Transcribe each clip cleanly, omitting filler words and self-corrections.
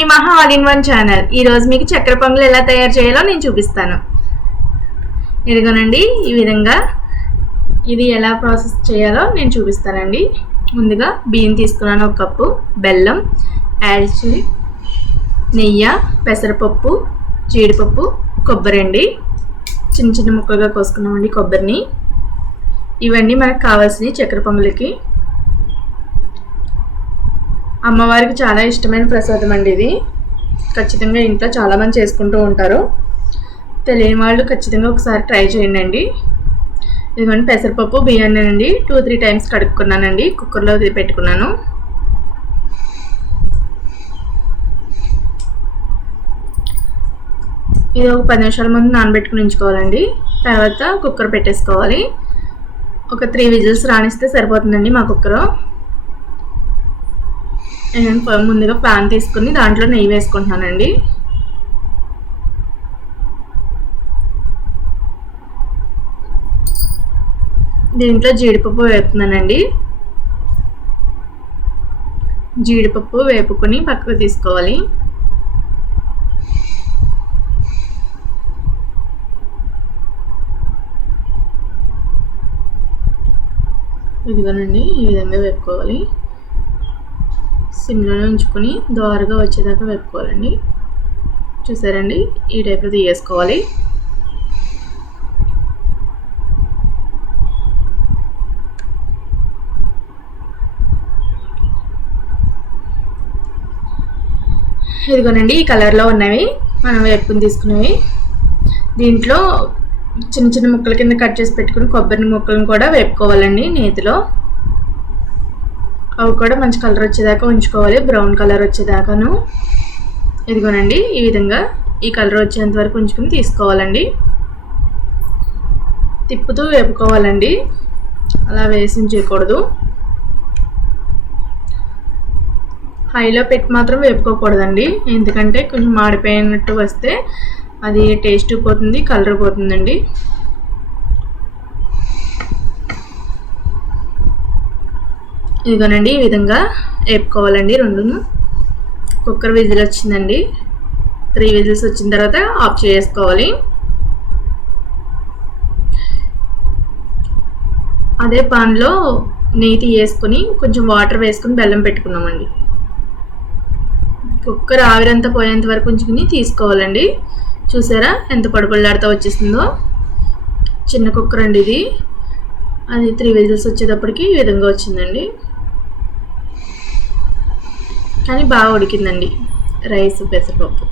మీ మహా all in one channel. ఈరోజు మీకు చక్కెర పొంగల్ ఎలా తయారు చేయాలో నేను చూపిస్తాను. ఇదిగోనండి, ఈ విధంగా ఇది ఎలా ప్రాసెస్ చేయాలో నేను చూపిస్తానండి. ముందుగా బియ్యం తీసుకున్నాను, 1 కప్పు, బెల్లం, యాలచి, నెయ్యి, పెసరపప్పు, జీడిపప్పు, కొబ్బరి అండి. చిన్న చిన్న ముక్కలుగా కోసుకున్నామండి కొబ్బరిని. ఇవన్నీ మనకు కావాల్సినవి చక్కెర పొంగలికి. అమ్మవారికి చాలా ఇష్టమైన ప్రసాదం అండి ఇది. ఖచ్చితంగా ఇంట్లో చాలామంది చేసుకుంటూ ఉంటారు. తెలియని వాళ్ళు ఖచ్చితంగా ఒకసారి ట్రై చేయండి. ఇదిగోండి పెసరపప్పు బియ్యాన్ని అండి 2-3 టైమ్స్ కడుక్కున్నానండి. కుక్కర్లో పెట్టుకున్నాను. ఇది ఒక 10 నిమిషాల ముందు నానబెట్టుకుని ఉంచుకోవాలండి. తర్వాత కుక్కర్ పెట్టేసుకోవాలి. ఒక 3 విజిల్స్ రానిస్తే సరిపోతుందండి మా కుక్కర్. నేను ముందుగా ప్యాన్ తీసుకుని దాంట్లో నెయ్యి వేసుకుంటున్నానండి. దీంట్లో జీడిపప్పు వేపుతున్నానండి. జీడిపప్పు వేపుకొని పక్కకు తీసుకోవాలి. ఇదిగోనండి, ఈ విధంగా వేపుకోవాలి. సిమ్లోనే ఉంచుకొని దోరగా వచ్చేదాకా వేపుకోవాలండి. చూసారండి, ఈ టైప్లో తీయేసుకోవాలి. ఇదిగోనండి, ఈ కలర్లో ఉన్నవి మనం వేపుకుని తీసుకునేవి. దీంట్లో చిన్న చిన్న ముక్కల కింద కట్ చేసి పెట్టుకుని కొబ్బరి ముక్కలను కూడా వేపుకోవాలండి నేతిలో. అవి కూడా మంచి కలర్ వచ్చేదాకా ఉంచుకోవాలి, బ్రౌన్ కలర్ వచ్చేదాకాను. ఇదిగోనండి, ఈ విధంగా ఈ కలర్ వచ్చేంత వరకు ఉంచుకుని తీసుకోవాలండి. తిప్పుతూ వేపుకోవాలండి, అలా వేసి ఉంచేయకూడదు. హైలో పెట్టి మాత్రం వేపుకోకూడదండి, ఎందుకంటే కొంచెం మాడిపోయినట్టు వస్తే అది టేస్ట్ పోతుంది, కలర్ పోతుందండి. ఇదిగోనండి, ఈ విధంగా వేపుకోవాలండి రెండును. కుక్కర్ విజిల్ వచ్చిందండి. 3 విజిల్స్ వచ్చిన తర్వాత ఆఫ్ చేసుకోవాలి. అదే పాన్లో నెయ్యి వేసుకొని కొంచెం వాటర్ వేసుకుని బెల్లం పెట్టుకున్నామండి. కుక్కర్ ఆవిరంతా పోయేంత వరకు ఉంచుకుని తీసుకోవాలండి. చూసారా ఎంత పొడిపొడిలాడుతూ వచ్చేస్తుందో. చిన్న కుక్కర్ అండి ఇది. అది 3 విజిల్స్ వచ్చేటప్పటికి ఈ విధంగా వచ్చిందండి. కానీ బాగా ఉడికిందండి రైస్, పెసరపప్పు.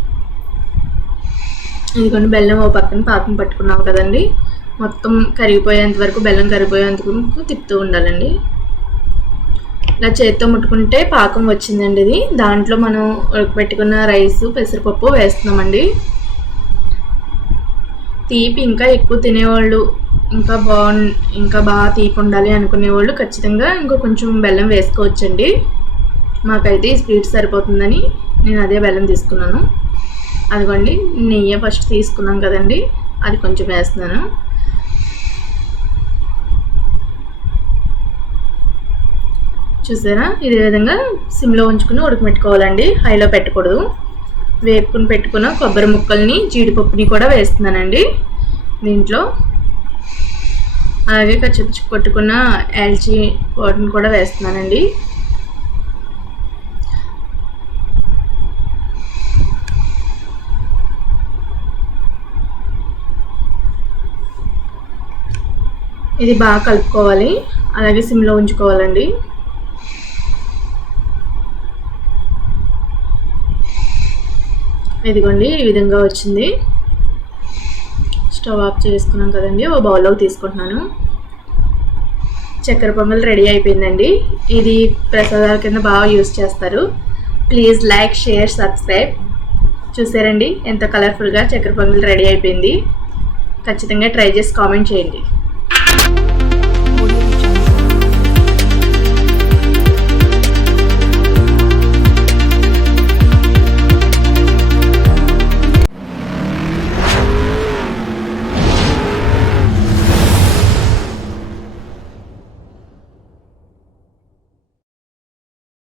ఇదిగోండి, బెల్లం ఓ పక్కన పాకం పట్టుకున్నాం కదండి. మొత్తం కరిగిపోయేంత వరకు, బెల్లం కరిగిపోయేంత వరకు తిప్పుతూ ఉండాలండి. ఇలా చేత్తో ముట్టుకుంటే పాకం వచ్చిందండి ఇది. దాంట్లో మనం ఉడకబెట్టుకున్న రైస్, పెసరపప్పు వేస్తున్నామండి. తీపి ఇంకా ఎక్కువ తినేవాళ్ళు, ఇంకా బాగా తీపి ఉండాలి అనుకునేవాళ్ళు ఖచ్చితంగా ఇంకో కొంచెం బెల్లం వేసుకోవచ్చండి. మాకైతే ఈ స్వీట్ సరిపోతుందని నేను అదే బెల్లం తీసుకున్నాను. అదిగోండి, నెయ్యి ఫస్ట్ తీసుకున్నాం కదండి, అది కొంచెం వేస్తున్నాను. చూసారా, ఇదే విధంగా సిమ్లో ఉంచుకుని ఉడకబెట్టుకోవాలండి, హైలో పెట్టకూడదు. వేపుకుని పెట్టుకున్న కొబ్బరి ముక్కల్ని, జీడిపప్పుని కూడా వేస్తున్నానండి దీంట్లో. అలాగే కచ్చిపిచ్చి కొట్టుకున్న యాలచి పౌడర్ని కూడా వేస్తున్నానండి. ఇది బాగా కలుపుకోవాలి, అలాగే సిమ్లో ఉంచుకోవాలండి. ఇదిగోండి, ఈ విధంగా వచ్చింది. స్టవ్ ఆఫ్ చేసుకున్నాం కదండి, ఓ బౌల్లోకి తీసుకుంటున్నాను. చక్కెర పొంగల్ రెడీ అయిపోయిందండి. ఇది ప్రసాదాల కింద బాగా యూస్ చేస్తారు. Please like, share, subscribe. చూసారండి ఎంత కలర్ఫుల్గా చక్కెర పొంగల్ రెడీ అయిపోయింది. ఖచ్చితంగా ట్రై చేసి కామెంట్ చేయండి.